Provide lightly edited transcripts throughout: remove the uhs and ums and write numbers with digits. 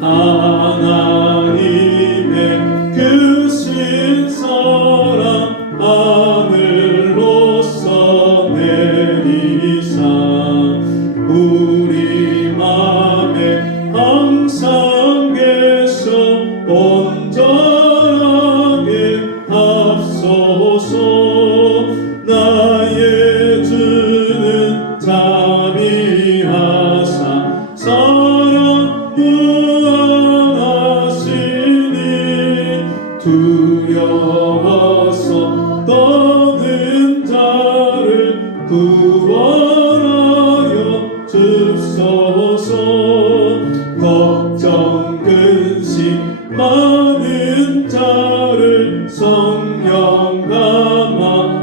하나님의 그 신사랑 하늘로서 내리사 우리 맘에 항상 계셔 온전하게 앞서서 나의 주는 자비하사 사랑 무한하시니 두려워서 떠는 자를 구원하여 주소서. 걱정 근심 많은 자를 성령 감화하시며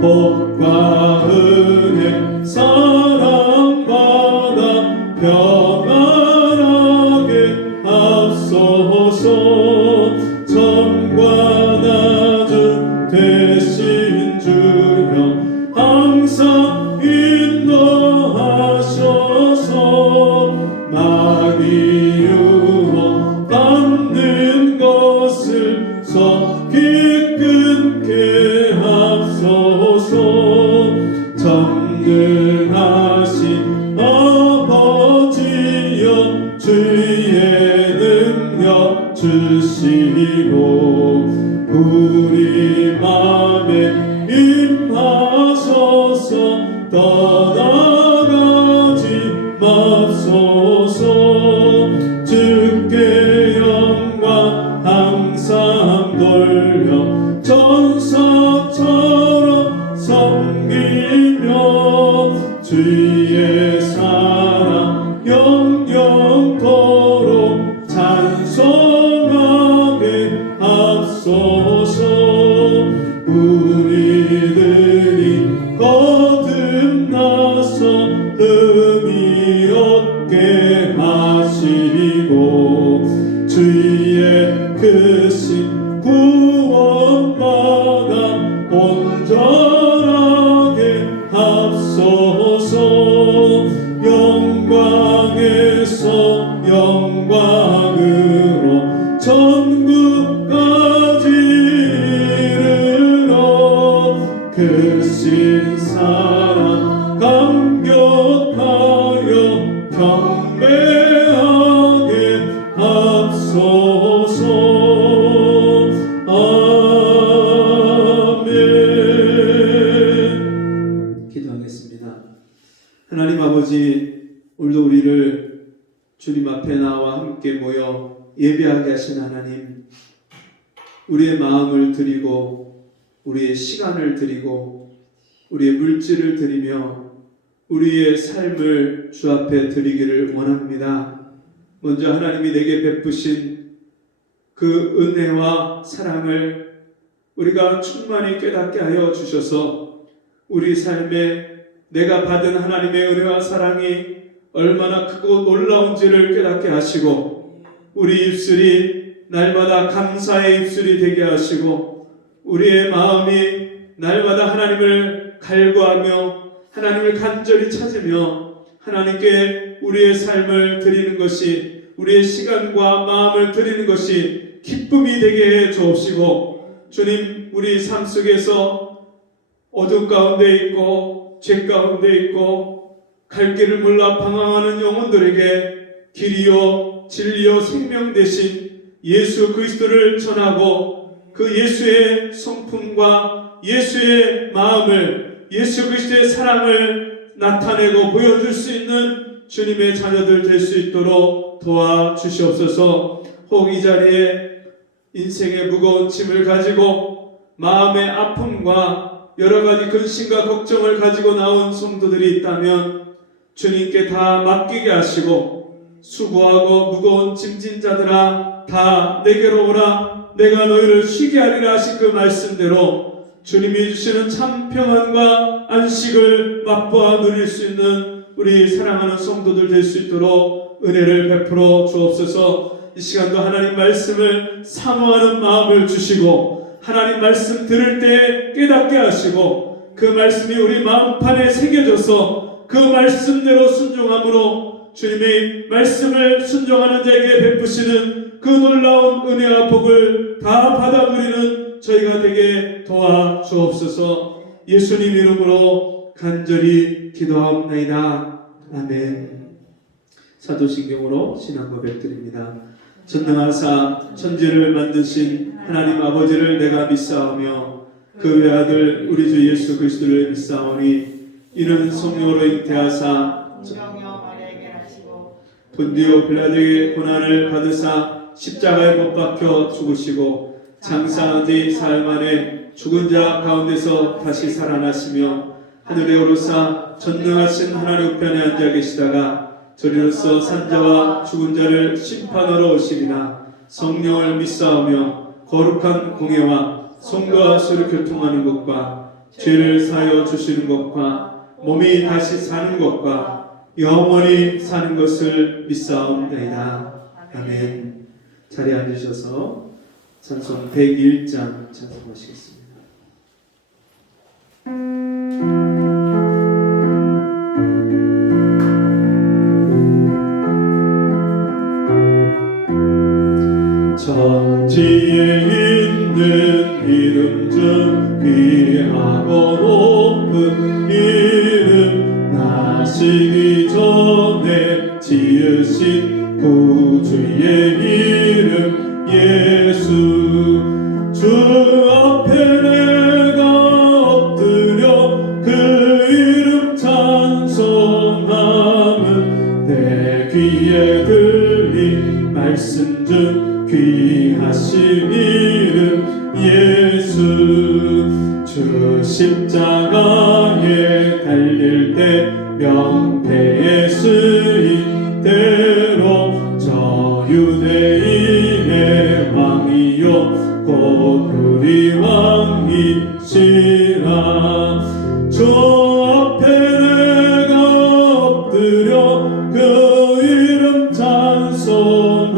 복과 은혜 사랑받아 평안하게 앞서서 전과 나중 되신 주여 항상 인도하셔서 많이 유혹받는 것을 기쁘게 앞서서 전능하신 아버지여 주의 능력 주시고 우리 맘에 임하셔서 떠나가지 맙소서. 주께 영광 항상 돌려 천사처럼 섬기며 주의 사랑 영영토록 찬송하게 앞서서 우리들이 거듭나서 흠이 없게 하시고 주의 크신 구원받아 온전하게 앞서서 영광에서 영광으로 천국까지 이르러 크신 사랑 감격하여 경배하게 앞서서. 아멘. 기도하겠습니다. 하나님 아버지, 오늘도 우리를 주님 앞에 나와 함께 모여 예배하게 하신 하나님, 우리의 마음을 드리고 우리의 시간을 드리고 우리의 물질을 드리며 우리의 삶을 주 앞에 드리기를 원합니다. 먼저 하나님이 내게 베푸신 그 은혜와 사랑을 우리가 충만히 깨닫게 하여 주셔서 우리 삶에 내가 받은 하나님의 은혜와 사랑이 얼마나 크고 놀라운지를 깨닫게 하시고 우리 입술이 날마다 감사의 입술이 되게 하시고 우리의 마음이 날마다 하나님을 갈구하며 하나님을 간절히 찾으며 하나님께 우리의 삶을 드리는 것이, 우리의 시간과 마음을 드리는 것이 기쁨이 되게 해 주옵시고, 주님, 우리 삶 속에서 어둠 가운데 있고 죄 가운데 있고 갈 길을 몰라 방황하는 영혼들에게 길이요 진리요 생명 되신 예수 그리스도를 전하고 그 예수의 성품과 예수의 마음을, 예수 그리스도의 사랑을 나타내고 보여줄 수 있는 주님의 자녀들 될 수 있도록 도와주시옵소서. 혹 이 자리에 인생의 무거운 짐을 가지고 마음의 아픔과 여러 가지 근심과 걱정을 가지고 나온 성도들이 있다면 주님께 다 맡기게 하시고, 수고하고 무거운 짐진 자들아 다 내게로 오라 내가 너희를 쉬게 하리라 하신 그 말씀대로 주님이 주시는 참 평안과 안식을 맛보아 누릴 수 있는 우리 사랑하는 성도들 될 수 있도록 은혜를 베풀어 주옵소서. 이 시간도 하나님 말씀을 사모하는 마음을 주시고 하나님 말씀 들을 때 깨닫게 하시고 그 말씀이 우리 마음판에 새겨져서 그 말씀대로 순종함으로 주님의 말씀을 순종하는 자에게 베푸시는 그 놀라운 은혜와 복을 다 받아 누리는 저희가 되게 도와주옵소서. 예수님 이름으로 간절히 기도하옵나이다. 아멘. 사도신경으로 신앙 고백드립니다. 전능하사 천지를 만드신 하나님 아버지를 내가 믿사오며 그 외아들 우리 주 예수 그리스도를 믿사오니 이는 성령으로 잉태하사 본디오 빌라도에게 고난을 받으사 십자가에 못 박혀 죽으시고 장사한 뒤 사흘 만에 죽은 자 가운데서 다시 살아나시며 하늘에 오르사 전능하신 하나님 우편에 앉아 계시다가 저리로서 산자와 죽은 자를 심판하러 오시리라. 성령을 믿사오며 거룩한 공예와 성도와 서로 교통하는 것과 죄를 사하여 주시는 것과 몸이 다시 사는 것과 영원히 사는 것을 믿사옵나이다. 아멘. 자리에 앉으셔서 찬송 101장 찬송하시겠습니다. 천지에 있는 이름 중 귀하고 높은 이름 나시기 전에 지으신 구주의 이름 예수 주 앞에 내가 엎드려 그 이름 찬송함은 내 귀에 들린 말씀 중 귀하신 이름 예수 주 십자가에 달릴 때 명패에 쓰인 대로 저 유대인의 왕이요 곧 우리 왕이시라 주 앞에 내가 엎드려 그 이름 찬송함은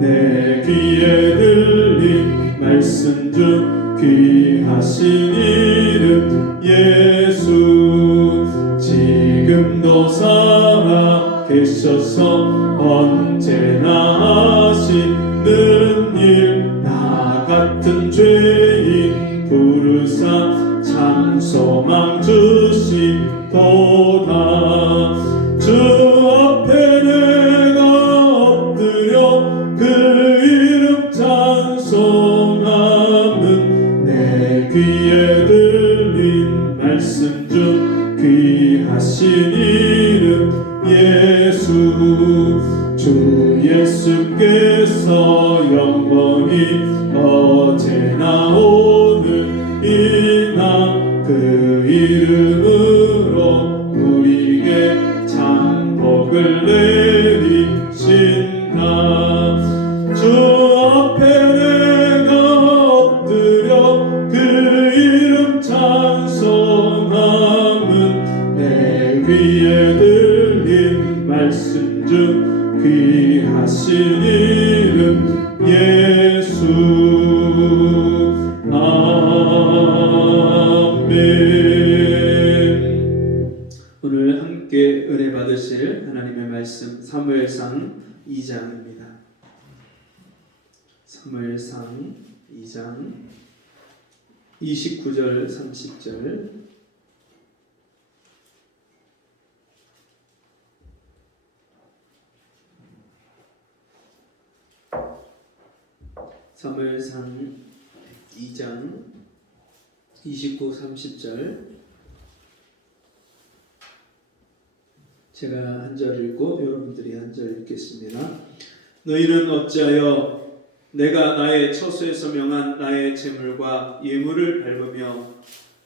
내 귀에 들린 말씀 중 귀하신 이름 예수 지금도 살아 계셔서 언제나 하시는 일 나 같은 죄인 부르사 참 소망 주시도다 주 앞에 내가 엎드려 그 이름 찬송함은 내 귀에 들린 말씀 중 귀하신 이름 예수 주 예수께서 영원히 어제나 오늘이나 그 이름으로 우리에게 참 복을 내리신다 주 앞에 내가 엎드려 그 이름 찬송함은 내 귀에 들린 말씀 중 귀하신 이름 예수 아멘. 오늘 함께 은혜 받으실 하나님의 말씀 사무엘상 2장입니다. 사무엘상 2장 29절 30절 사무엘상 2장 29, 30절 제가 한 절 읽고 여러분들이 한 절 읽겠습니다. 너희는 어찌하여 내가 나의 처소에서 명한 나의 제물과 예물을 밟으며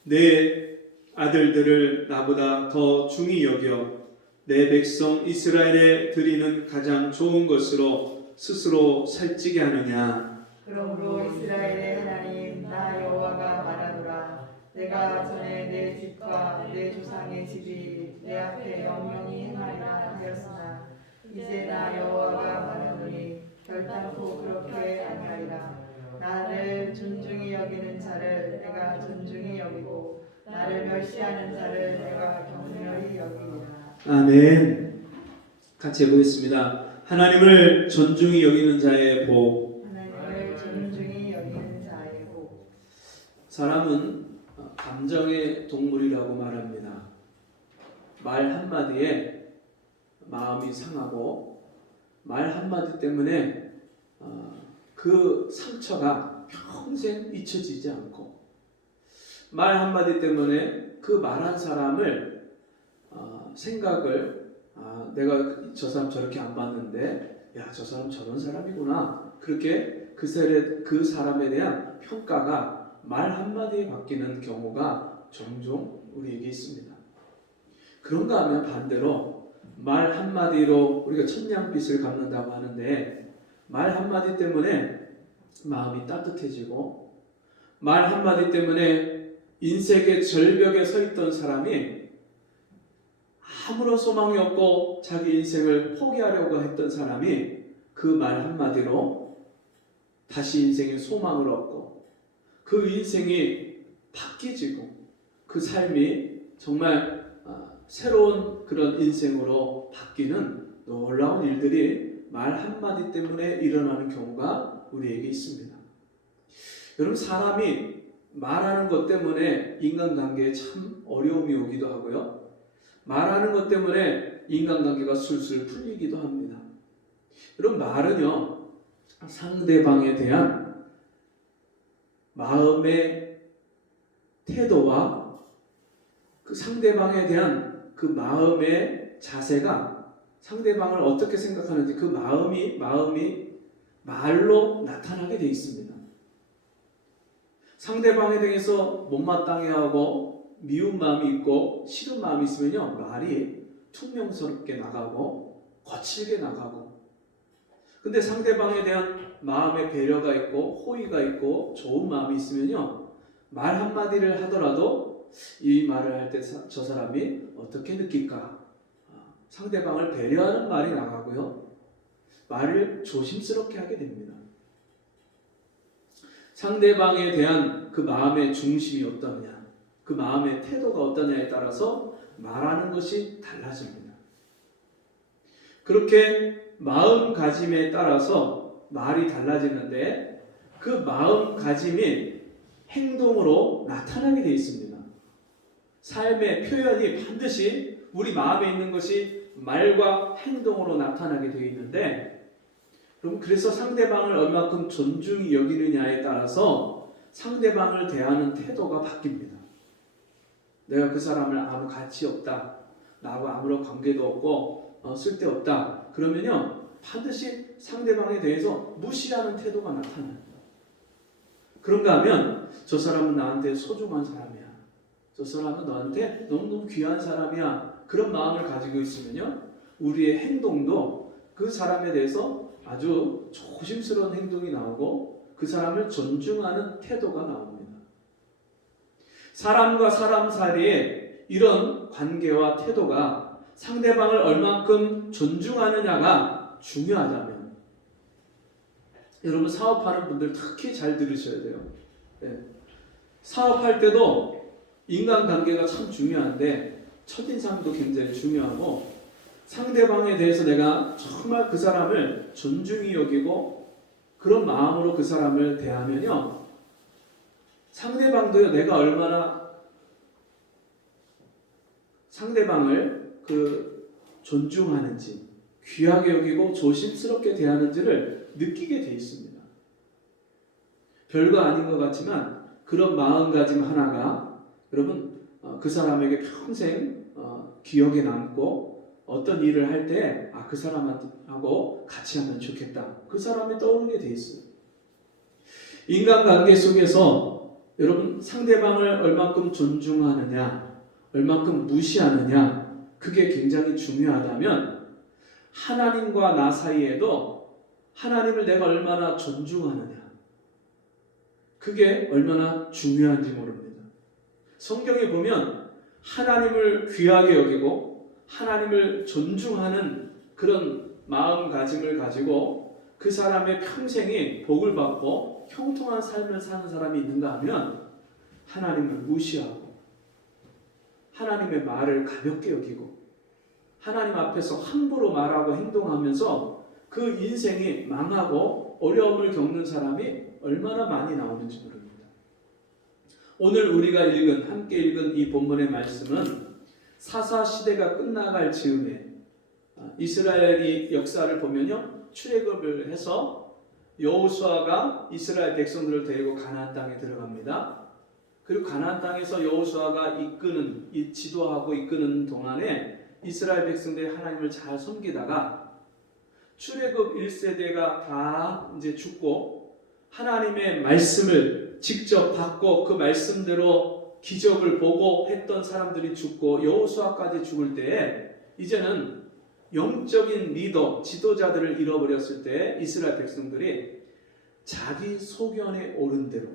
내 아들들을 나보다 더 중히 여겨 내 백성 이스라엘에 드리는 가장 좋은 것으로 스스로 살찌게 하느냐. 그러므로 이스라엘의 하나님 나 여호와가 말하노라. 내가 전에 내 집과 내 조상의 집이 내 앞에 영영히 행하리라 하였으나 이제 나 여호와가 말하노니 결단코 그렇게 아니하리라. 나를 존중히 여기는 자를 내가 존중히 여기고 나를 멸시하는 자를 내가 경멸히 여기리라. 아멘. 같이 해보겠습니다. 하나님을 존중히 여기는 자의 복. 하나님을 존중히 여기는 자의 복. 사람은 감정의 동물이라고 말합니다. 말 한마디에 마음이 상하고 말 한마디 때문에 그 상처가 평생 잊혀지지 않고 말 한마디 때문에 그 말한 사람을 생각을 내가 저 사람 저렇게 안 봤는데 야, 저 사람 저런 사람이구나. 그렇게 그 사람에 대한 평가가 말 한마디에 바뀌는 경우가 종종 우리에게 있습니다. 그런가 하면 반대로 말 한마디로 우리가 천냥빚을 갚는다고 하는데 말 한마디 때문에 마음이 따뜻해지고 말 한마디 때문에 인생의 절벽에 서 있던 사람이 아무런 소망이 없고 자기 인생을 포기하려고 했던 사람이 그 말 한마디로 다시 인생의 소망을 얻고 그 인생이 바뀌어지고 그 삶이 정말 새로운 그런 인생으로 바뀌는 놀라운 일들이 말 한마디 때문에 일어나는 경우가 우리에게 있습니다. 여러분, 사람이 말하는 것 때문에 인간관계에 참 어려움이 오기도 하고요. 말하는 것 때문에 인간관계가 술술 풀리기도 합니다. 여러분, 말은요, 상대방에 대한 마음의 태도와 그 상대방에 대한 그 마음의 자세가 상대방을 어떻게 생각하는지 그 마음이 말로 나타나게 돼 있습니다. 상대방에 대해서 못마땅해하고 미운 마음이 있고 싫은 마음이 있으면요, 말이 퉁명스럽게 나가고 거칠게 나가고, 근데 상대방에 대한 마음의 배려가 있고 호의가 있고 좋은 마음이 있으면요, 말 한마디를 하더라도 이 말을 할 때 저 사람이 어떻게 느낄까, 상대방을 배려하는 말이 나가고요, 말을 조심스럽게 하게 됩니다. 상대방에 대한 그 마음의 중심이 어떠냐, 그 마음의 태도가 어떠냐에 따라서 말하는 것이 달라집니다. 그렇게 마음가짐에 따라서 말이 달라지는데 그 마음가짐이 행동으로 나타나게 되어 있습니다. 삶의 표현이 반드시 우리 마음에 있는 것이 말과 행동으로 나타나게 되어 있는데, 그럼 그래서 상대방을 얼마큼 존중히 여기느냐에 따라서 상대방을 대하는 태도가 바뀝니다. 내가 그 사람을 아무 가치 없다, 나하고 아무런 관계도 없고 쓸데없다, 그러면요 반드시 상대방에 대해서 무시하는 태도가 나타나요. 그런가 하면 저 사람은 나한테 소중한 사람이야, 저 사람은 너한테 너무너무 귀한 사람이야, 그런 마음을 가지고 있으면요 우리의 행동도 그 사람에 대해서 아주 조심스러운 행동이 나오고 그 사람을 존중하는 태도가 나옵니다. 사람과 사람 사이에 이런 관계와 태도가 상대방을 얼만큼 존중하느냐가 중요하다면, 여러분 사업하는 분들 특히 잘 들으셔야 돼요. 사업할 때도 인간관계가 참 중요한데 첫인상도 굉장히 중요하고, 상대방에 대해서 내가 정말 그 사람을 존중히 여기고 그런 마음으로 그 사람을 대하면요, 상대방도요 내가 얼마나 상대방을 존중하는지, 귀하게 여기고 조심스럽게 대하는지를 느끼게 돼 있습니다. 별거 아닌 것 같지만 그런 마음가짐 하나가 여러분 그 사람에게 평생 기억에 남고, 어떤 일을 할 때 그 사람하고 같이 하면 좋겠다, 그 사람이 떠오르게 돼 있어요. 인간관계 속에서 여러분 상대방을 얼만큼 존중하느냐, 얼만큼 무시하느냐, 그게 굉장히 중요하다면 하나님과 나 사이에도 하나님을 내가 얼마나 존중하느냐, 그게 얼마나 중요한지 모릅니다. 성경에 보면 하나님을 귀하게 여기고 하나님을 존중하는 그런 마음가짐을 가지고 그 사람의 평생이 복을 받고 형통한 삶을 사는 사람이 있는가 하면 하나님을 무시하고 하나님의 말을 가볍게 여기고 하나님 앞에서 함부로 말하고 행동하면서 그 인생이 망하고 어려움을 겪는 사람이 얼마나 많이 나오는지 모릅니다. 오늘 우리가 함께 읽은 이 본문의 말씀은 사사 시대가 끝나갈 즈음에 이스라엘이 역사를 보면요, 출애굽을 해서 여호수아가 이스라엘 백성들을 데리고 가나안 땅에 들어갑니다. 그리고 가나안 땅에서 여호수아가 지도하고 이끄는 동안에 이스라엘 백성들이 하나님을 잘 섬기다가 출애굽 1세대가 다 이제 죽고 하나님의 말씀을 직접 받고 그 말씀대로 기적을 보고 했던 사람들이 죽고 여호수아까지 죽을 때에 이제는 영적인 리더, 지도자들을 잃어버렸을 때 이스라엘 백성들이 자기 소견에 옳은 대로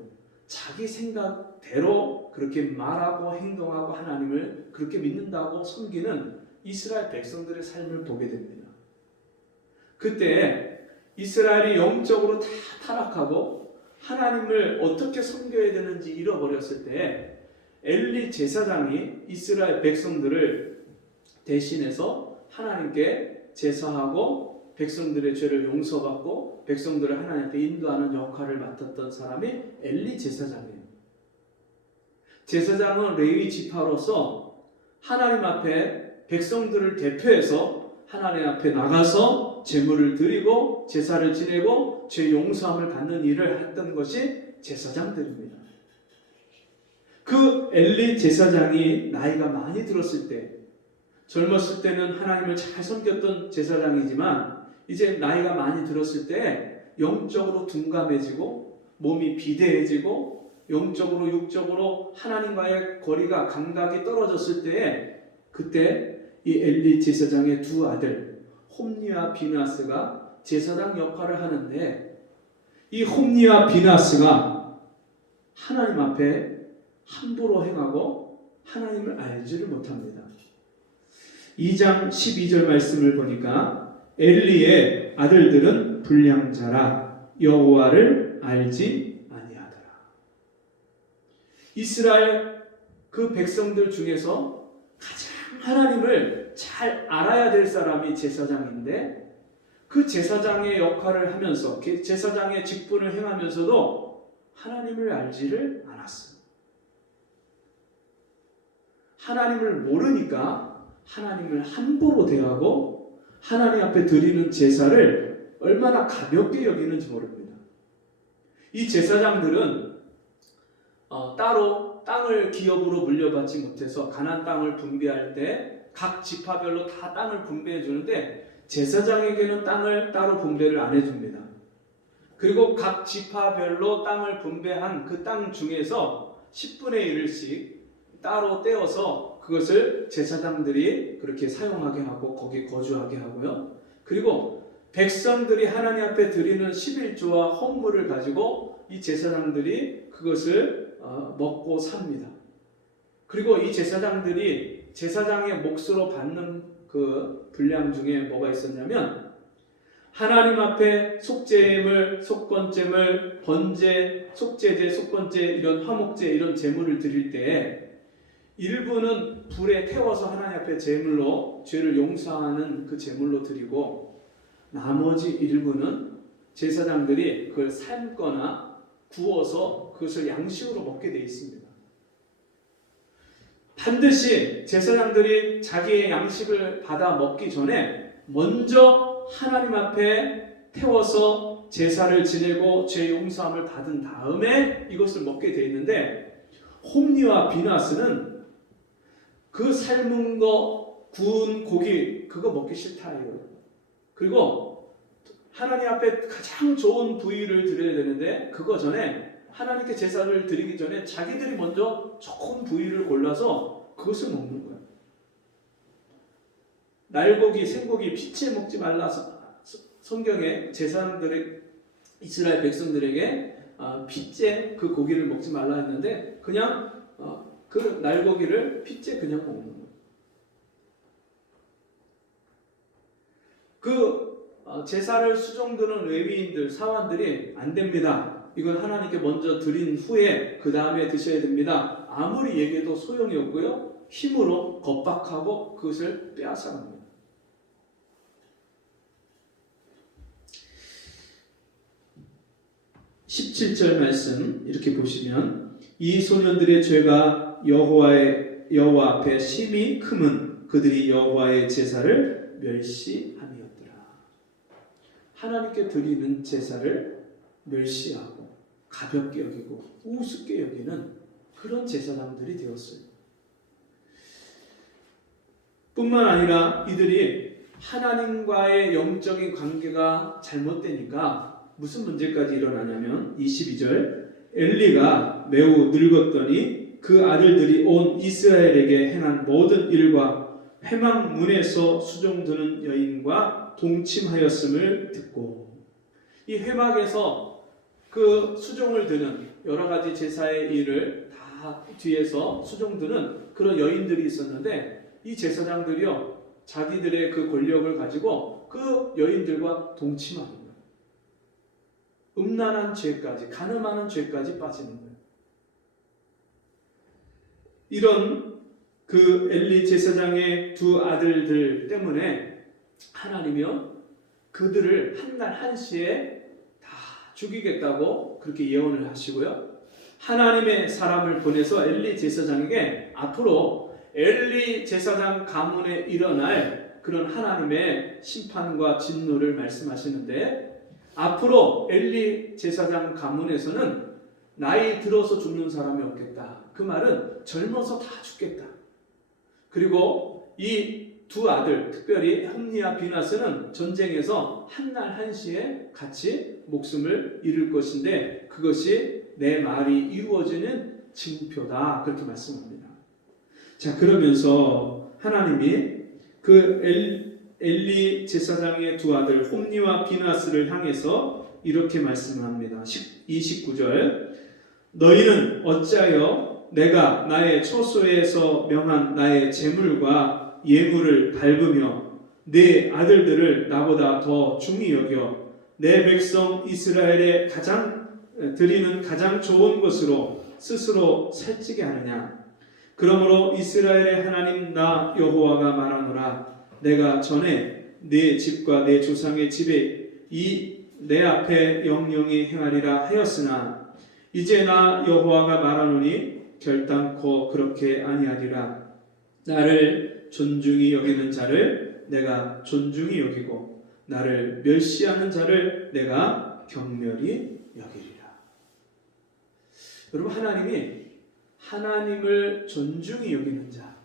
자기 생각대로 그렇게 말하고 행동하고 하나님을 그렇게 믿는다고 섬기는 이스라엘 백성들의 삶을 보게 됩니다. 그때 이스라엘이 영적으로 다 타락하고 하나님을 어떻게 섬겨야 되는지 잃어버렸을 때 엘리 제사장이 이스라엘 백성들을 대신해서 하나님께 제사하고 백성들의 죄를 용서받고 백성들을 하나님 앞에 인도하는 역할을 맡았던 사람이 엘리 제사장이에요. 제사장은 레위 지파로서 하나님 앞에 백성들을 대표해서 하나님 앞에 나가서 제물을 드리고 제사를 지내고 죄 용서함을 받는 일을 했던 것이 제사장들입니다. 그 엘리 제사장이 나이가 많이 들었을 때, 젊었을 때는 하나님을 잘 섬겼던 제사장이지만 이제 나이가 많이 들었을 때 영적으로 둔감해지고 몸이 비대해지고 영적으로 육적으로 하나님과의 거리가 감각이 떨어졌을 때에 그때 이 엘리 제사장의 두 아들 홈니와 비나스가 제사장 역할을 하는데 이 홈니와 비나스가 하나님 앞에 함부로 행하고 하나님을 알지를 못합니다. 2장 12절 말씀을 보니까 엘리의 아들들은 불량자라 여호와를 알지 아니하더라. 이스라엘 그 백성들 중에서 가장 하나님을 잘 알아야 될 사람이 제사장인데 그 제사장의 역할을 하면서 제사장의 직분을 행하면서도 하나님을 알지를 않았어요. 하나님을 모르니까 하나님을 함부로 대하고 하나님 앞에 드리는 제사를 얼마나 가볍게 여기는지 모릅니다. 이 제사장들은 따로 땅을 기업으로 물려받지 못해서 가나안 땅을 분배할 때 각 지파별로 다 땅을 분배해 주는데 제사장에게는 땅을 따로 분배를 안 해줍니다. 그리고 각 지파별로 땅을 분배한 그 땅 중에서 10분의 1씩 따로 떼어서 그것을 제사장들이 그렇게 사용하게 하고 거기에 거주하게 하고요. 그리고 백성들이 하나님 앞에 드리는 11조와 헌물을 가지고 이 제사장들이 그것을 먹고 삽니다. 그리고 이 제사장들이 제사장의 몫으로 받는 그 분량 중에 뭐가 있었냐면 하나님 앞에 속죄물, 속건제물, 번제, 속죄제, 속건제 이런 화목제 이런 제물을 드릴 때 일부는 불에 태워서 하나님 앞에 제물로 죄를 용서하는 그 제물로 드리고 나머지 일부는 제사장들이 그걸 삶거나 구워서 그것을 양식으로 먹게 돼 있습니다. 반드시 제사장들이 자기의 양식을 받아 먹기 전에 먼저 하나님 앞에 태워서 제사를 지내고 죄 용서함을 받은 다음에 이것을 먹게 돼 있는데 홈니와 비나스는 그 삶은 거 구운 고기 그거 먹기 싫다 이거예요. 그리고 하나님 앞에 가장 좋은 부위를 드려야 되는데 그거 전에 하나님께 제사를 드리기 전에 자기들이 먼저 좋은 부위를 골라서 그것을 먹는 거예요. 날고기, 생고기 피째 먹지 말라. 성경에 제사장들의 이스라엘 백성들에게 피째 그 고기를 먹지 말라 했는데 그냥 그 날고기를 피째 그냥 먹는 거예요. 그 제사를 수종드는 레위인들, 사환들이 안 됩니다. 이건 하나님께 먼저 드린 후에 그 다음에 드셔야 됩니다. 아무리 얘기해도 소용이 없고요. 힘으로 겁박하고 그것을 빼앗아갑니다. (17절) 말씀 이렇게 보시면 이 소년들의 죄가 여호와 앞에 심히 크면 그들이 여호와의 제사를 멸시함이었더라. 하나님께 드리는 제사를 멸시하고 가볍게 여기고 우습게 여기는 그런 제사장들이 되었어요. 뿐만 아니라 이들이 하나님과의 영적인 관계가 잘못되니까 무슨 문제까지 일어나냐면 22절 엘리가 매우 늙었더니 그 아들들이 온 이스라엘에게 행한 모든 일과 회막문에서 수종드는 여인과 동침하였음을 듣고 이 회막에서 그 수종을 드는 여러 가지 제사의 일을 다 뒤에서 수종드는 그런 여인들이 있었는데 이 제사장들이요 자기들의 그 권력을 가지고 그 여인들과 동침하는 거예요. 음란한 죄까지 간음하는 죄까지 빠지는 거예요. 이런 그 엘리 제사장의 두 아들들 때문에 하나님이요 그들을 한 날 한시에 다 죽이겠다고 그렇게 예언을 하시고요. 하나님의 사람을 보내서 엘리 제사장에게 앞으로 엘리 제사장 가문에 일어날 그런 하나님의 심판과 진노를 말씀하시는데 앞으로 엘리 제사장 가문에서는 나이 들어서 죽는 사람이 없겠다. 그 말은 젊어서 다 죽겠다. 그리고 이 두 아들, 특별히 홈니와 비나스는 전쟁에서 한 날 한시에 같이 목숨을 잃을 것인데 그것이 내 말이 이루어지는 징표다. 그렇게 말씀합니다. 자, 그러면서 하나님이 그 엘리 제사장의 두 아들 홈니와 비나스를 향해서 이렇게 말씀합니다. 29절 너희는 어찌하여 내가 나의 초소에서 명한 나의 제물과 예물을 밟으며 내 아들들을 나보다 더 중히 여겨 내 백성 이스라엘에 드리는 가장 좋은 것으로 스스로 살찌게 하느냐. 그러므로 이스라엘의 하나님 나 여호와가 말하노라. 내가 전에 네 집과 네 조상의 집에 이 내 앞에 영영이 행하리라 하였으나 이제 나 여호와가 말하노니 결단코 그렇게 아니하리라. 나를 존중히 여기는 자를 내가 존중히 여기고 나를 멸시하는 자를 내가 경멸히 여기리라. 여러분 하나님이 하나님을 존중히 여기는 자,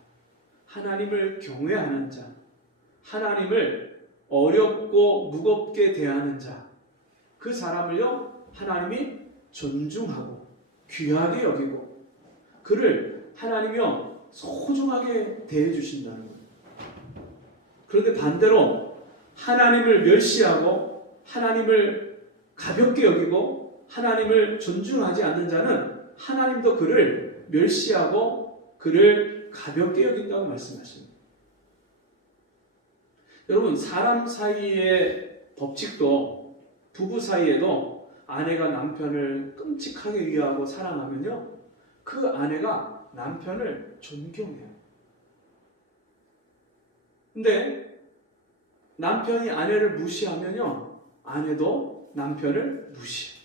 하나님을 경외하는 자, 하나님을 어렵고 무겁게 대하는 자, 그 사람을요 하나님이 존중하고 귀하게 여기고 그를 하나님이요 소중하게 대해 주신다는 거예요. 그런데 반대로 하나님을 멸시하고 하나님을 가볍게 여기고 하나님을 존중하지 않는 자는 하나님도 그를 멸시하고 그를 가볍게 여긴다고 말씀하십니다. 여러분 사람 사이의 법칙도 부부 사이에도 아내가 남편을 끔찍하게 위하고 사랑하면요 그 아내가 남편을 존경해요. 근데 남편이 아내를 무시하면요 아내도 남편을 무시해요.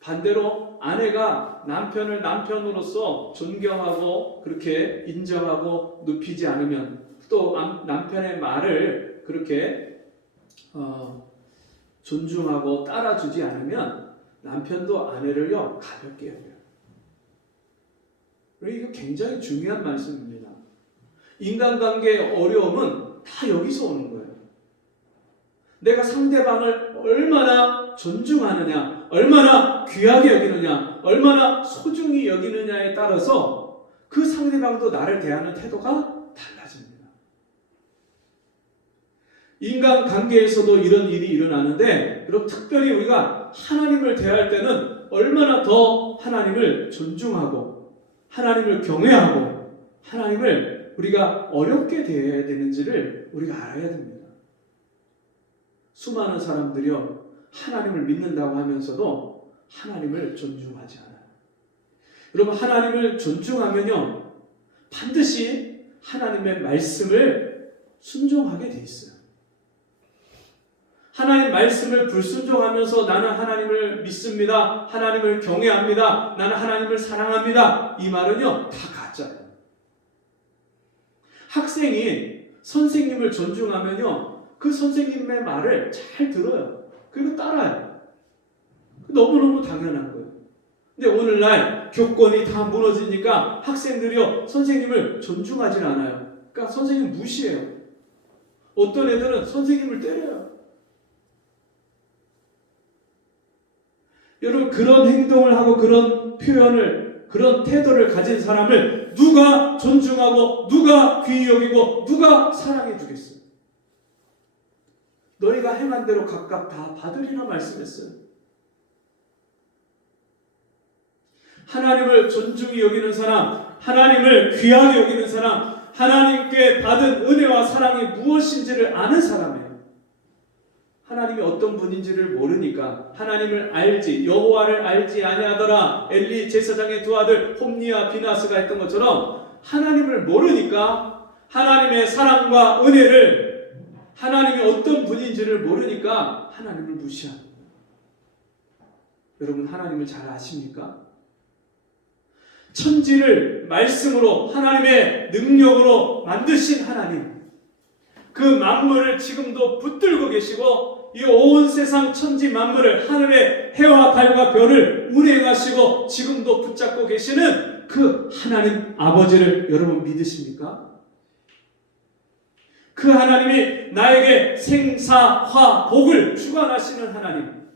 반대로 아내가 남편을 남편으로서 존경하고 그렇게 인정하고 눕히지 않으면 또 남편의 말을 그렇게 존중하고 따라주지 않으면 남편도 아내를요 가볍게 여겨요. 이거 굉장히 중요한 말씀입니다. 인간관계의 어려움은 다 여기서 오는 거예요. 내가 상대방을 얼마나 존중하느냐, 얼마나 귀하게 여기느냐, 얼마나 소중히 여기느냐에 따라서 그 상대방도 나를 대하는 태도가 달라집니다. 인간관계에서도 이런 일이 일어나는데 그리고 특별히 우리가 하나님을 대할 때는 얼마나 더 하나님을 존중하고 하나님을 경외하고 하나님을 우리가 어렵게 대해야 되는지를 우리가 알아야 됩니다. 수많은 사람들이요 하나님을 믿는다고 하면서도 하나님을 존중하지 않아요. 여러분, 하나님을 존중하면요, 반드시 하나님의 말씀을 순종하게 돼 있어요. 하나님 말씀을 불순종하면서 나는 하나님을 믿습니다, 하나님을 경외합니다, 나는 하나님을 사랑합니다, 이 말은요 다 가짜예요. 학생이 선생님을 존중하면요 그 선생님의 말을 잘 들어요. 그리고 따라요. 너무너무 당연한 거예요. 근데 오늘날 교권이 다 무너지니까 학생들이요 선생님을 존중하지 않아요. 그러니까 선생님 무시해요. 어떤 애들은 선생님을 때려요. 여러분, 그런 행동을 하고 그런 표현을, 그런 태도를 가진 사람을 누가 존중하고 누가 귀히 여기고 누가 사랑해 주겠어요? 너희가 행한 대로 각각 다 받으리라 말씀했어요. 하나님을 존중히 여기는 사람, 하나님을 귀하게 여기는 사람, 하나님께 받은 은혜와 사랑이 무엇인지를 아는 사람이에요. 하나님이 어떤 분인지를 모르니까 하나님을 알지, 여호와를 알지 아니하더라, 엘리 제사장의 두 아들 홈니와 비나스가 했던 것처럼 하나님을 모르니까 하나님의 사랑과 은혜를, 하나님이 어떤 분인지를 모르니까 하나님을 무시합니다. 여러분, 하나님을 잘 아십니까? 천지를 말씀으로 하나님의 능력으로 만드신 하나님, 그 만물을 지금도 붙들고 계시고 이 온 세상 천지 만물을, 하늘의 해와 달과 별을 운행하시고 지금도 붙잡고 계시는 그 하나님 아버지를 여러분 믿으십니까? 그 하나님이 나에게 생사화 복을 주관하시는 하나님,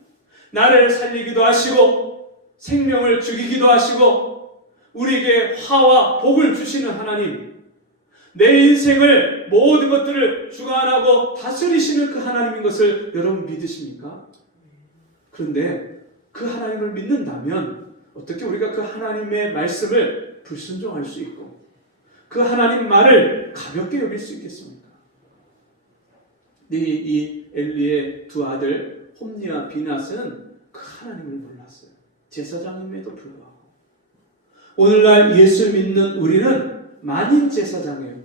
나를 살리기도 하시고 생명을 죽이기도 하시고 우리에게 화와 복을 주시는 하나님, 내 인생을 모든 것들을 주관하고 다스리시는 그 하나님인 것을 여러분 믿으십니까? 그런데 그 하나님을 믿는다면 어떻게 우리가 그 하나님의 말씀을 불순종할 수 있고 그 하나님 말을 가볍게 여길 수 있겠습니까? 이 엘리의 두 아들 홈니와 비나스는 그 하나님을 몰랐어요. 제사장임에도 불구하고. 오늘날 예수 믿는 우리는 만인 제사장이에요.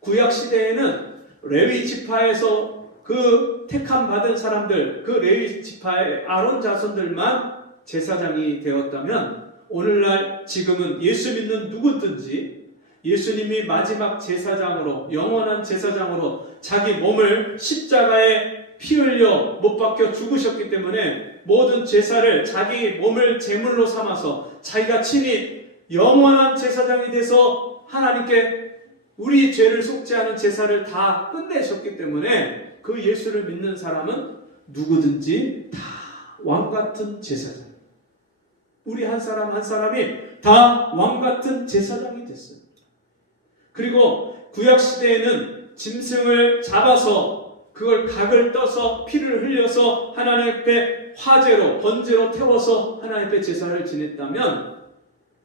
구약 시대에는 레위 지파에서 그 택함 받은 사람들, 그 레위 지파의 아론 자손들만 제사장이 되었다면 오늘날 지금은 예수 믿는 누구든지 예수님이 마지막 제사장으로, 영원한 제사장으로 자기 몸을 십자가에 피 흘려 못 박혀 죽으셨기 때문에 모든 제사를 자기 몸을 제물로 삼아서 자기가 친히 영원한 제사장이 돼서 하나님께 우리 죄를 속죄하는 제사를 다 끝내셨기 때문에 그 예수를 믿는 사람은 누구든지 다 왕같은 제사장, 우리 한 사람 한 사람이 다 왕같은 제사장이 됐어요. 그리고 구약시대에는 짐승을 잡아서 그걸 각을 떠서 피를 흘려서 하나님 앞에 화제로, 번제로 태워서 하나님 앞에 제사를 지냈다면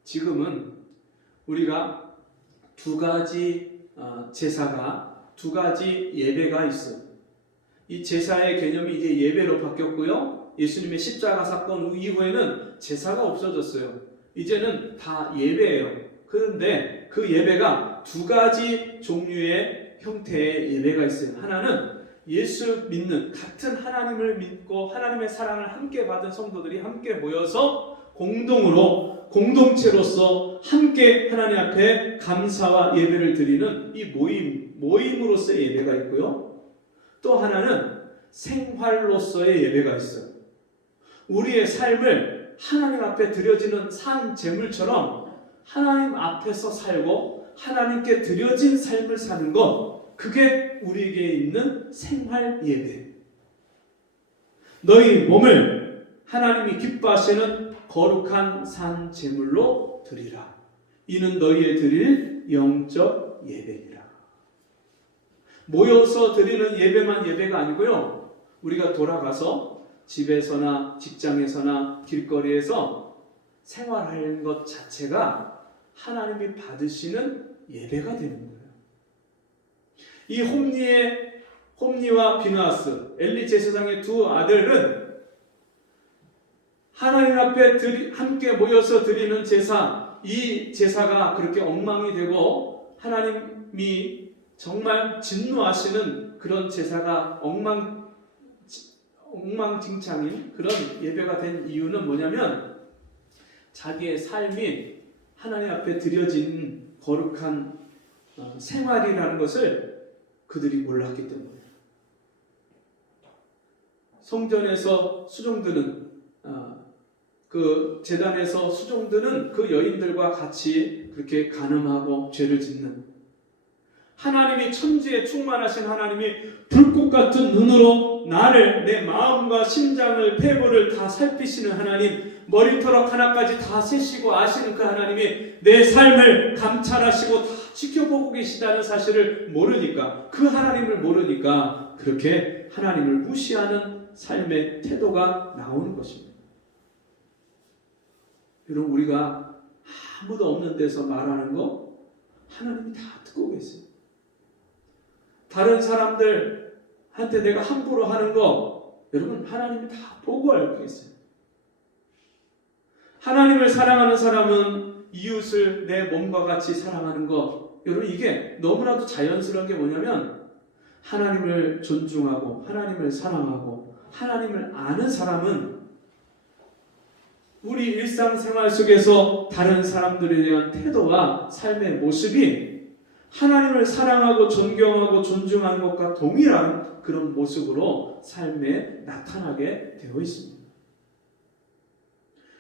지금은 우리가 두 가지 제사가, 두 가지 예배가 있어요. 이 제사의 개념이 이제 예배로 바뀌었고요. 예수님의 십자가 사건 이후에는 제사가 없어졌어요. 이제는 다 예배예요. 그런데 그 예배가 두 가지 종류의 형태의 예배가 있어요. 하나는 예수 믿는, 같은 하나님을 믿고 하나님의 사랑을 함께 받은 성도들이 함께 모여서 공동체로서 함께 하나님 앞에 감사와 예배를 드리는 이 모임으로서의 예배가 있고요. 또 하나는 생활로서의 예배가 있어요. 우리의 삶을 하나님 앞에 드려지는 산 제물처럼 하나님 앞에서 살고 하나님께 드려진 삶을 사는 것, 그게 우리에게 있는 생활 예배. 너희 몸을 하나님이 기뻐하시는 거룩한 산 제물로 드리라. 이는 너희의 드릴 영적 예배니라. 모여서 드리는 예배만 예배가 아니고요. 우리가 돌아가서 집에서나 직장에서나 길거리에서 생활하는 것 자체가 하나님이 받으시는 예배가 되는 거예요. 이 홈니와 비나스, 엘리 제사장의 두 아들은 하나님 앞에 함께 모여서 드리는 제사, 이 제사가 그렇게 엉망이 되고 하나님이 정말 진노하시는 그런 제사가 엉망진창인 그런 예배가 된 이유는 뭐냐면 자기의 삶이 하나님 앞에 드려진 거룩한 생활이라는 것을 그들이 몰랐기 때문에 성전에서 수종드는 그 제단에서 수종드는 그 여인들과 같이 그렇게 간음하고 죄를 짓는 하나님이 천지에 충만하신 하나님이 불꽃 같은 눈으로 나를 내 마음과 심장을 폐부를 다 살피시는 하나님 머리털 하나까지 다 세시고 아시는 그 하나님이 내 삶을 감찰하시고 다 지켜보고 계시다는 사실을 모르니까 그 하나님을 모르니까 그렇게 하나님을 무시하는 삶의 태도가 나오는 것입니다. 여러분 우리가 아무도 없는 데서 말하는 거 하나님이 다 듣고 계세요. 다른 사람들한테 내가 함부로 하는 거 여러분 하나님이 다 보고 알고 계세요. 하나님을 사랑하는 사람은 이웃을 내 몸과 같이 사랑하는 거 여러분 이게 너무나도 자연스러운 게 뭐냐면 하나님을 존중하고 하나님을 사랑하고 하나님을 아는 사람은 우리 일상생활 속에서 다른 사람들에 대한 태도와 삶의 모습이 하나님을 사랑하고 존경하고 존중하는 것과 동일한 그런 모습으로 삶에 나타나게 되어 있습니다.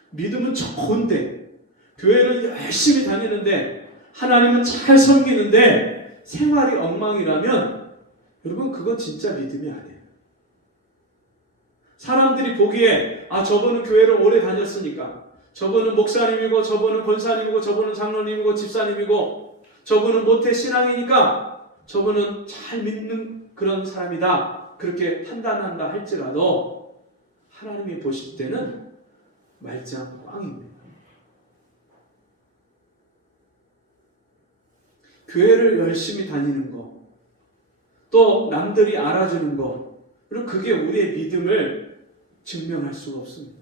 믿음은 좋은데 교회를 열심히 다니는데 하나님은 잘 섬기는데 생활이 엉망이라면 여러분 그건 진짜 믿음이 아니에요. 사람들이 보기에 저분은 교회를 오래 다녔으니까 저분은 목사님이고 저분은 권사님이고 저분은 장로님이고 집사님이고 저분은 모태 신앙이니까 저분은 잘 믿는 그런 사람이다 그렇게 판단한다 할지라도 하나님이 보실 때는 말짱 꽝입니다. 교회를 열심히 다니는 거 또 남들이 알아주는 거 그리고 그게 우리의 믿음을 증명할 수가 없습니다.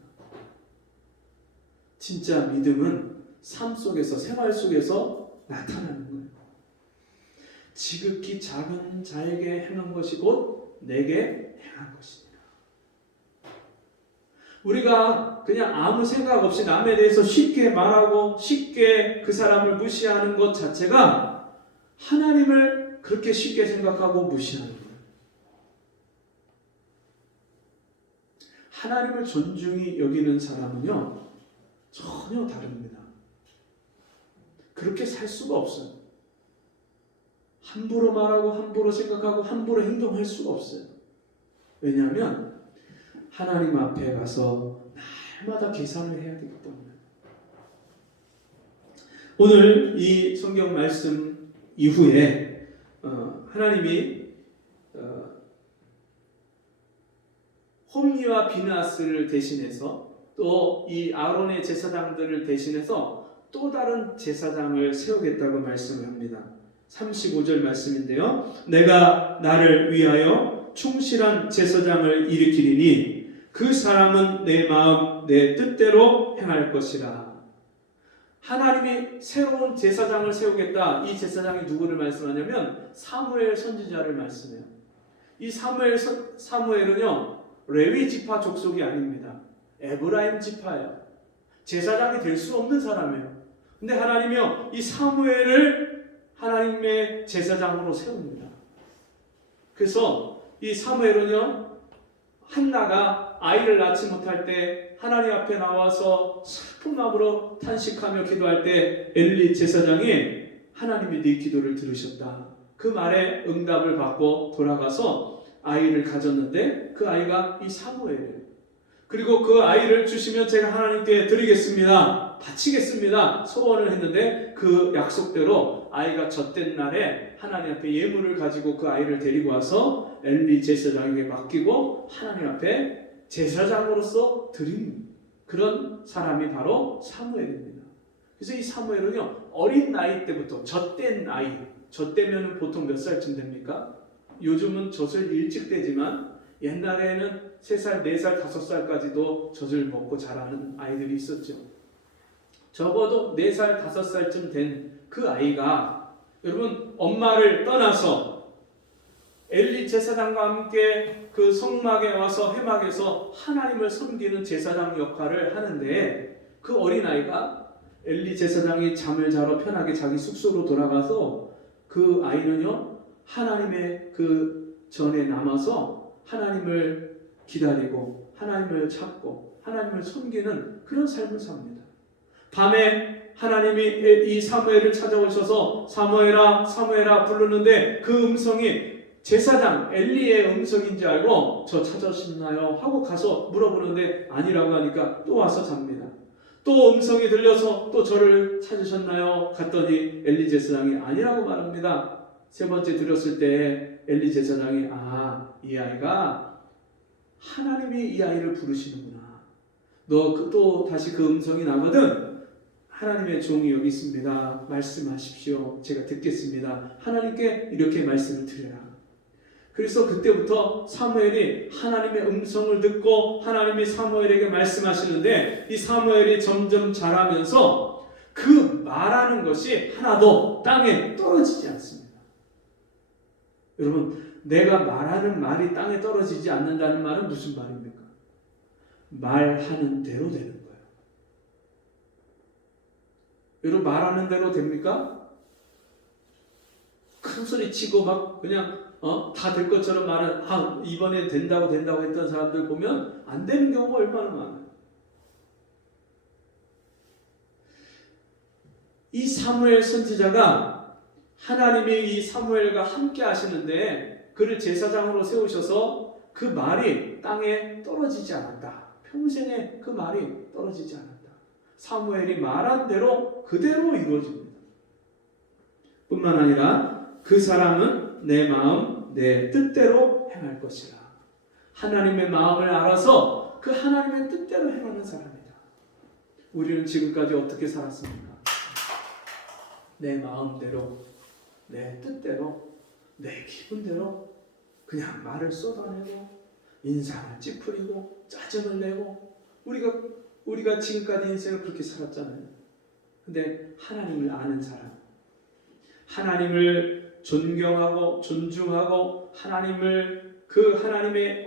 진짜 믿음은 삶 속에서 생활 속에서 나타나는 거예요. 지극히 작은 자에게 행한 것이 곧 내게 행한 것이니라. 우리가 그냥 아무 생각 없이 남에 대해서 쉽게 말하고 쉽게 그 사람을 무시하는 것 자체가 하나님을 그렇게 쉽게 생각하고 무시하는 거예요. 하나님을 존중히 여기는 사람은요 전혀 다릅니다. 그렇게 살 수가 없어요. 함부로 말하고 함부로 생각하고 함부로 행동할 수가 없어요. 왜냐하면 하나님 앞에 가서 날마다 계산을 해야 되기 때문에. 오늘 이 성경 말씀 이후에 하나님이 홈리와 비느하스를 대신해서 또 이 아론의 제사장들을 대신해서 또 다른 제사장을 세우겠다고 말씀을 합니다. 35절 말씀인데요. 내가 나를 위하여 충실한 제사장을 일으키리니 그 사람은 내 마음 내 뜻대로 행할 것이라. 하나님이 새로운 제사장을 세우겠다. 이 제사장이 누구를 말씀하냐면 사무엘 선지자를 말씀해요. 이 사무엘은요 레위 지파 족속이 아닙니다. 에브라임 지파예요. 제사장이 될 수 없는 사람이에요. 근데 하나님이요 이 사무엘을 하나님의 제사장으로 세웁니다. 그래서 이 사무엘은요 한나가 아이를 낳지 못할 때 하나님 앞에 나와서 슬픈 마음으로 탄식하며 기도할 때 엘리 제사장이 하나님이 네 기도를 들으셨다. 그 말에 응답을 받고 돌아가서 아이를 가졌는데 그 아이가 이 사무엘이에요. 그리고 그 아이를 주시면 제가 하나님께 드리겠습니다. 바치겠습니다. 소원을 했는데 그 약속대로 아이가 젖된 날에 하나님 앞에 예물을 가지고 그 아이를 데리고 와서 엘리 제사장에게 맡기고 하나님 앞에 제사장으로서 드린 그런 사람이 바로 사무엘입니다. 그래서 이 사무엘은요 어린 나이 때부터 젖된 아이, 젖되면 보통 몇 살쯤 됩니까? 요즘은 젖을 일찍 떼지만 옛날에는 3살, 4살, 5살까지도 젖을 먹고 자라는 아이들이 있었죠. 적어도 4살, 5살쯤 된 그 아이가 여러분 엄마를 떠나서 엘리 제사장과 함께 그 성막에 와서 회막에서 하나님을 섬기는 제사장 역할을 하는데 그 어린아이가 엘리 제사장이 잠을 자러 편하게 자기 숙소로 돌아가서 그 아이는요 하나님의 그 전에 남아서 하나님을 기다리고 하나님을 찾고 하나님을 섬기는 그런 삶을 삽니다. 밤에 하나님이 이 사무엘을 찾아오셔서 사무엘아 사무엘아 부르는데 그 음성이 제사장 엘리의 음성인 줄 알고 저 찾으셨나요? 하고 가서 물어보는데 아니라고 하니까 또 와서 잡니다. 또 음성이 들려서 또 저를 찾으셨나요? 갔더니 엘리 제사장이 아니라고 말합니다. 3번째 들었을 때 엘리 제사장이 이 아이가 하나님이 이 아이를 부르시는구나. 너 또 다시 그 음성이 나거든. 하나님의 종이 여기 있습니다. 말씀하십시오. 제가 듣겠습니다. 하나님께 이렇게 말씀을 드려라. 그래서 그때부터 사무엘이 하나님의 음성을 듣고 하나님이 사무엘에게 말씀하시는데 이 사무엘이 점점 자라면서 그 말하는 것이 하나도 땅에 떨어지지 않습니다. 여러분, 내가 말하는 말이 땅에 떨어지지 않는다는 말은 무슨 말입니까? 말하는 대로 되는 거예요. 여러분, 말하는 대로 됩니까? 큰 소리 치고 막 그냥 다 될 것처럼 말은 이번에 된다고 했던 사람들 보면 안 되는 경우가 얼마나 많아요. 이 사무엘 선지자가 하나님이 이 사무엘과 함께 하시는데 그를 제사장으로 세우셔서 그 말이 땅에 떨어지지 않았다. 평생에 그 말이 떨어지지 않았다. 사무엘이 말한 대로 그대로 이루어집니다. 뿐만 아니라 그 사람은 내 마음 내 뜻대로 행할 것이라. 하나님의 마음을 알아서 그 하나님의 뜻대로 행하는 사람이다. 우리는 지금까지 어떻게 살았습니까? 내 마음대로, 내 뜻대로, 내 기분대로 그냥 말을 쏟아내고 인상을 찌푸리고 짜증을 내고 우리가 지금까지 인생을 그렇게 살았잖아요. 근데 하나님을 아는 사람, 하나님을 존경하고 존중하고 하나님의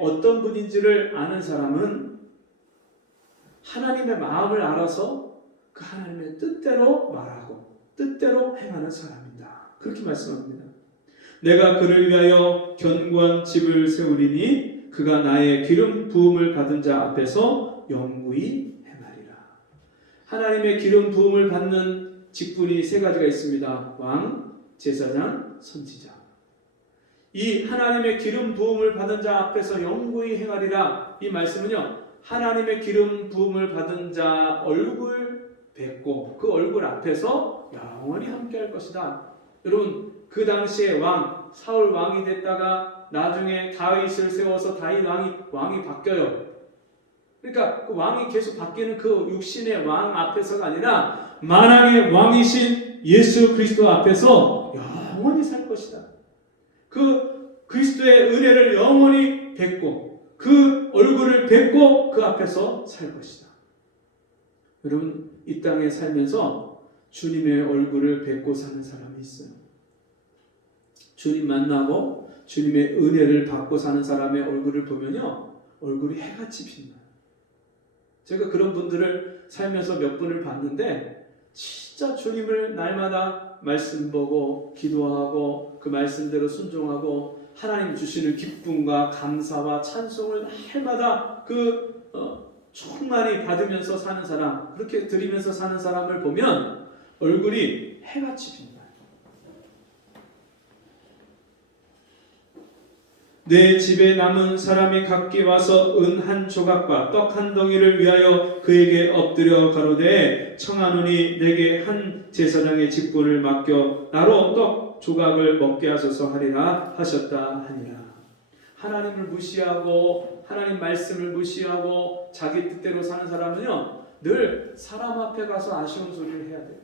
어떤 분인지를 아는 사람은 하나님의 마음을 알아서 그 하나님의 뜻대로 말하고 뜻대로 행하는 사람이다. 그렇게 말씀합니다. 내가 그를 위하여 견고한 집을 세우리니 그가 나의 기름 부음을 받은 자 앞에서 영구히 행하리라. 하나님의 기름 부음을 받는 직분이 3가지가 있습니다. 왕, 제사장, 선지자. 이 하나님의 기름 부음을 받은 자 앞에서 영구히 행하리라. 이 말씀은요, 하나님의 기름 부음을 받은 자 얼굴 뵙고 그 얼굴 앞에서 영원히 함께할 것이다. 여러분, 그 당시에 왕 사울 왕이 됐다가 나중에 다윗을 세워서 다윗 왕이 바뀌어요. 그러니까 그 왕이 계속 바뀌는 그 육신의 왕 앞에서가 아니라 만왕의 왕이신 예수 그리스도 앞에서 영원히 살 것이다. 그 그리스도의 은혜를 영원히 뵙고 그 얼굴을 뵙고 그 앞에서 살 것이다. 여러분, 이 땅에 살면서 주님의 얼굴을 뵙고 사는 사람이 있어요. 주님 만나고 주님의 은혜를 받고 사는 사람의 얼굴을 보면요, 얼굴이 해같이 빛나요. 제가 그런 분들을 살면서 몇 분을 봤는데 진짜 주님을 날마다 말씀 보고 기도하고 그 말씀대로 순종하고 하나님 주시는 기쁨과 감사와 찬송을 날마다 충만히 받으면서 사는 사람, 그렇게 드리면서 사는 사람을 보면 얼굴이 해같이 빛나요. 내 집에 남은 사람이 각기 와서 은 한 조각과 떡 한 덩이를 위하여 그에게 엎드려 가로되 청하노니 내게 한 제사장의 직분을 맡겨 나로 떡 조각을 먹게 하소서 하리라 하셨다 하니라. 하나님을 무시하고 하나님 말씀을 무시하고 자기 뜻대로 사는 사람은요, 늘 사람 앞에 가서 아쉬운 소리를 해야 돼요.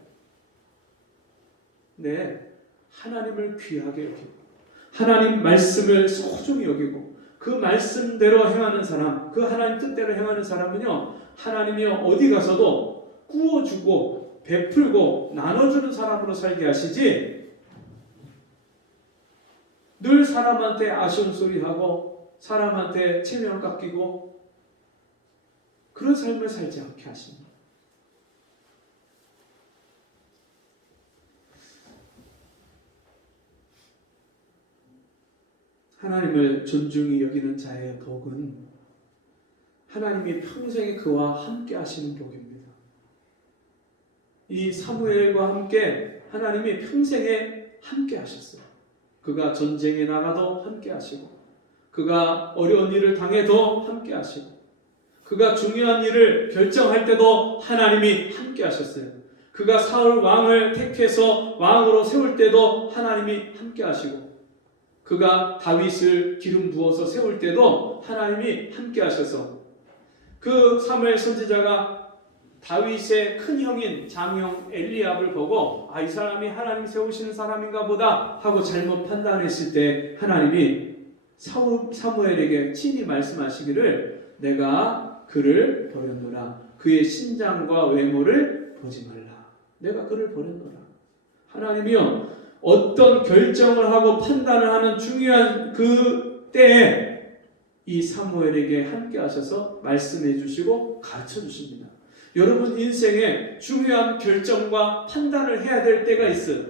네, 하나님을 귀하게 여기고 하나님 말씀을 소중히 여기고 그 말씀대로 행하는 사람, 그 하나님 뜻대로 행하는 사람은요, 하나님이 어디 가서도 구워주고 베풀고 나눠주는 사람으로 살게 하시지, 늘 사람한테 아쉬운 소리하고 사람한테 체면을 깎이고 그런 삶을 살지 않게 하십니다. 하나님을 존중히 여기는 자의 복은 하나님이 평생에 그와 함께 하시는 복입니다. 이 사무엘과 함께 하나님이 평생에 함께 하셨어요. 그가 전쟁에 나가도 함께 하시고, 그가 어려운 일을 당해도 함께 하시고, 그가 중요한 일을 결정할 때도 하나님이 함께 하셨어요. 그가 사울 왕을 택해서 왕으로 세울 때도 하나님이 함께 하시고, 그가 다윗을 기름 부어서 세울 때도 하나님이 함께 하셔서, 그 사무엘 선지자가 다윗의 큰 형인 장형 엘리압을 보고 이 사람이 하나님 세우시는 사람인가 보다 하고 잘못 판단했을 때 하나님이 사무엘에게 친히 말씀하시기를 내가 그를 버렸노라. 그의 신장과 외모를 보지 말라. 내가 그를 버렸노라. 하나님이요, 어떤 결정을 하고 판단을 하는 중요한 그 때에 이 사무엘에게 함께 하셔서 말씀해 주시고 가르쳐 주십니다. 여러분 인생에 중요한 결정과 판단을 해야 될 때가 있어요.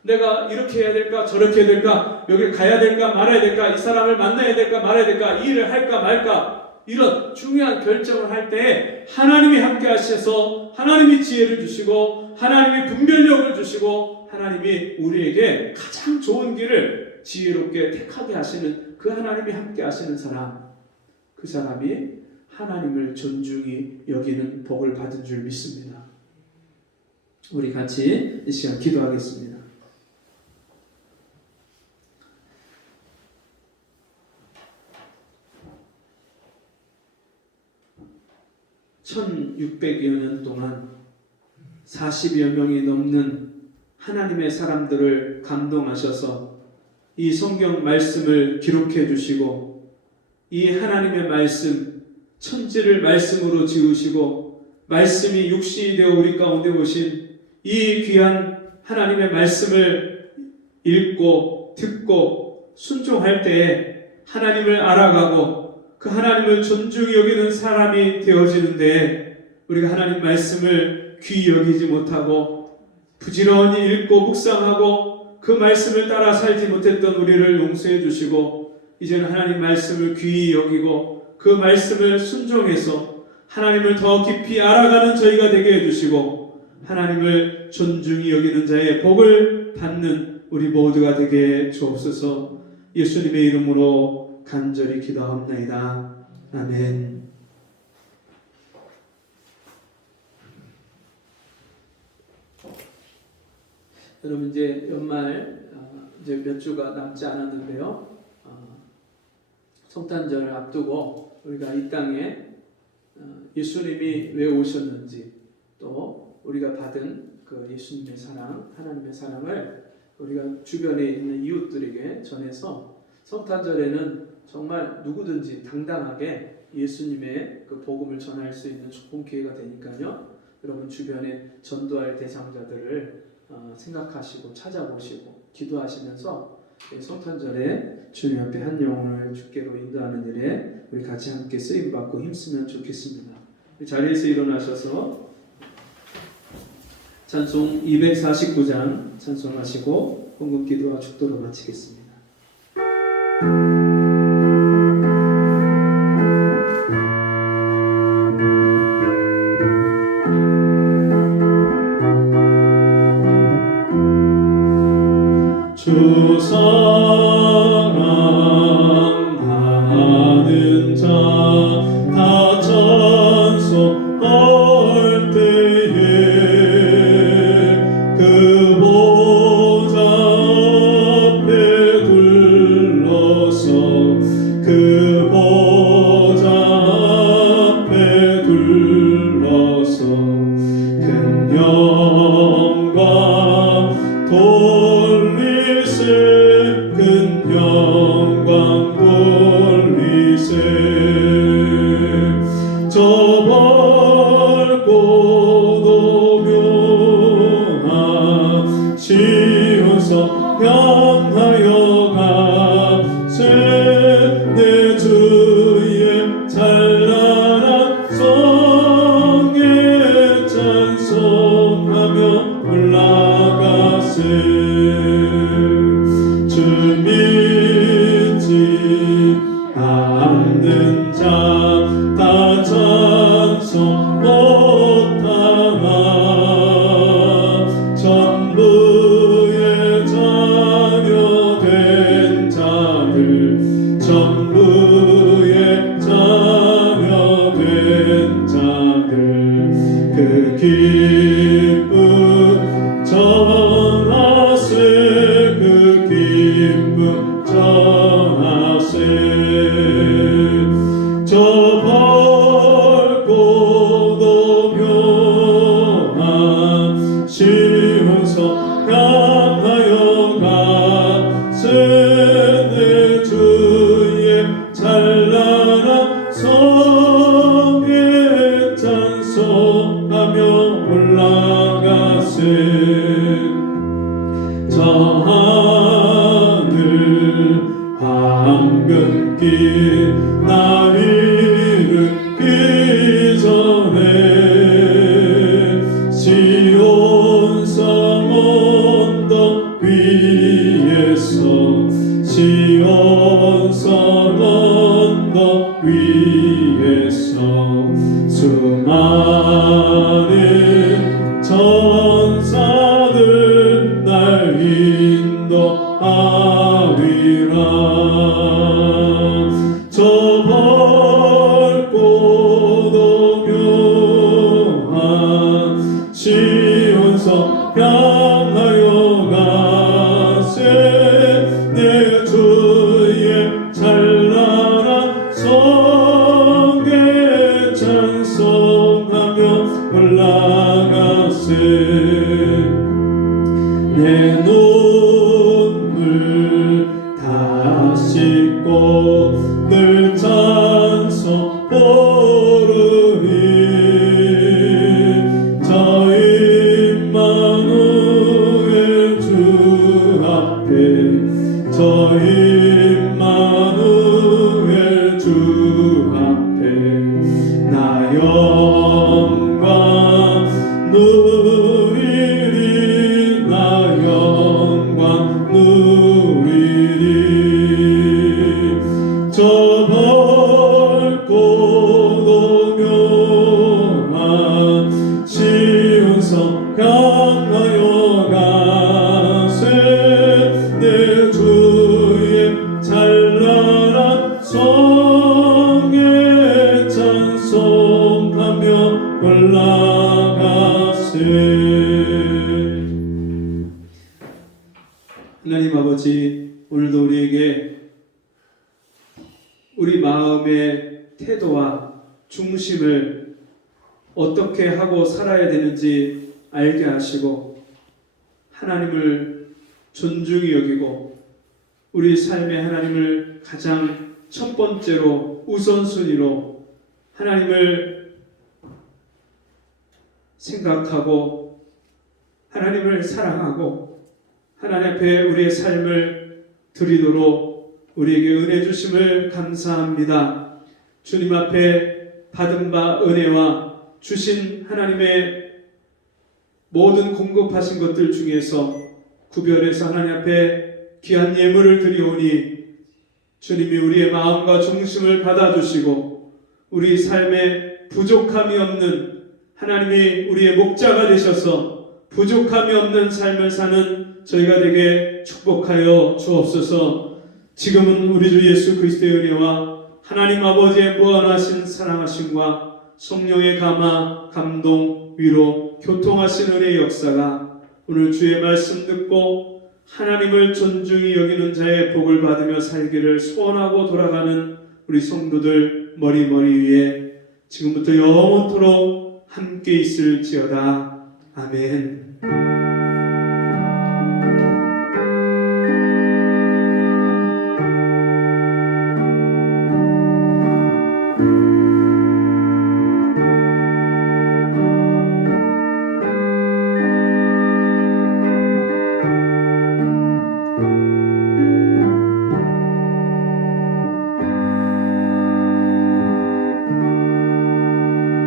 내가 이렇게 해야 될까 저렇게 해야 될까, 여길 가야 될까 말아야 될까, 이 사람을 만나야 될까 말아야 될까, 이 일을 할까 말까, 이런 중요한 결정을 할 때에 하나님이 함께 하셔서 하나님이 지혜를 주시고 하나님이 분별력을 주시고 하나님이 우리에게 가장 좋은 길을 지혜롭게 택하게 하시는 그 하나님이 함께 하시는 사람, 그 사람이 하나님을 존중히 여기는 복을 받은 줄 믿습니다. 우리 같이 이 시간 기도하겠습니다. (1600여 년) 동안 40여 명이 넘는 하나님의 사람들을 감동하셔서 이 성경 말씀을 기록해 주시고, 이 하나님의 말씀 천지를 말씀으로 지으시고 말씀이 육신이 되어 우리 가운데 오신 이 귀한 하나님의 말씀을 읽고 듣고 순종할 때에 하나님을 알아가고 그 하나님을 존중히 여기는 사람이 되어지는데, 우리가 하나님 말씀을 귀히 여기지 못하고 부지런히 읽고 묵상하고 그 말씀을 따라 살지 못했던 우리를 용서해 주시고, 이제는 하나님 말씀을 귀히 여기고 그 말씀을 순종해서 하나님을 더 깊이 알아가는 저희가 되게 해주시고, 하나님을 존중히 여기는 자의 복을 받는 우리 모두가 되게 주옵소서. 예수님의 이름으로 간절히 기도합나이다. 아멘. 여러분 이제 연말 이제 몇 주가 남지 않았는데요. 성탄절을 앞두고 우리가 이 땅에 예수님이 왜 오셨는지, 또 우리가 받은 그 예수님의 사랑, 하나님의 사랑을 우리가 주변에 있는 이웃들에게 전해서 성탄절에는 정말 누구든지 당당하게 예수님의 그 복음을 전할 수 있는 좋은 기회가 되니까요. 여러분 주변에 전도할 대상자들을 생각하시고 찾아보시고 기도하시면서 성탄절에 주님 앞에 한 영혼을 주께로 인도하는 일에 우리 같이 함께 쓰임받고 힘쓰면 좋겠습니다. 자리에서 일어나셔서 찬송 249장 찬송하시고 헌금 기도와 축도로 마치겠습니다. 주 사랑하는 자 다 찬송할 때에 그 보좌 앞에 둘러서 그 보좌 앞에 둘러서 큰 영광 돌리세 그 주 믿지 않는 자 다 찬송 못하나 전부의 자녀 된 자들 전부의 자녀 된 자들 그 기쁨 전하세 그 기쁨 전하세 저 밝고 노묘한 시온서 향하여 가세 내 주의 찬란한 성에 찬송하며 올라가세 저 하늘 황금길 날 이르기 전에 시온성 언덕 위에서 시온성 언덕 위에서 수많은 천사들 날 인도하리라 저 밝고 노묘한 시온성 향하여 가세 내 주의 찬란한 성에 찬송하며 올라가세 내 눈물 다 씻고 늘 찬송 부르리 저 임마누엘 주 앞에 저 임마누엘 주 앞에 나 영광 누리리 나 영광 누리리 저 밝고 노묘한 시온성 향하여 가세 내 주의 찬란한 성에 찬송하며 올라가세 하나님 아버지 오늘도 우리에게 우리 마음의 태도와 중심을 어떻게 하고 살아야 되는지 알게 하시고 하나님을 존중히 여기고 우리 삶의 하나님을 가장 첫 번째로 우선순위로 하나님을 생각하고 하나님을 사랑하고 하나님 앞에 우리의 삶을 드리도록 우리에게 은혜 주심을 감사합니다. 주님 앞에 받은 바 은혜와 주신 하나님의 모든 공급하신 것들 중에서 구별해서 하나님 앞에 귀한 예물을 드리오니 주님이 우리의 마음과 중심을 받아주시고 우리 삶에 부족함이 없는 하나님이 우리의 목자가 되셔서 부족함이 없는 삶을 사는 저희가 되게 축복하여 주옵소서. 지금은 우리 주 예수 그리스도의 은혜와 하나님 아버지의 무한하신 사랑하심과 성령의 감화, 감동, 위로, 교통하신 은혜의 역사가 오늘 주의 말씀 듣고 하나님을 존중히 여기는 자의 복을 받으며 살기를 소원하고 돌아가는 우리 성도들 머리 위에 지금부터 영원토록 함께 있을지어다. 아멘.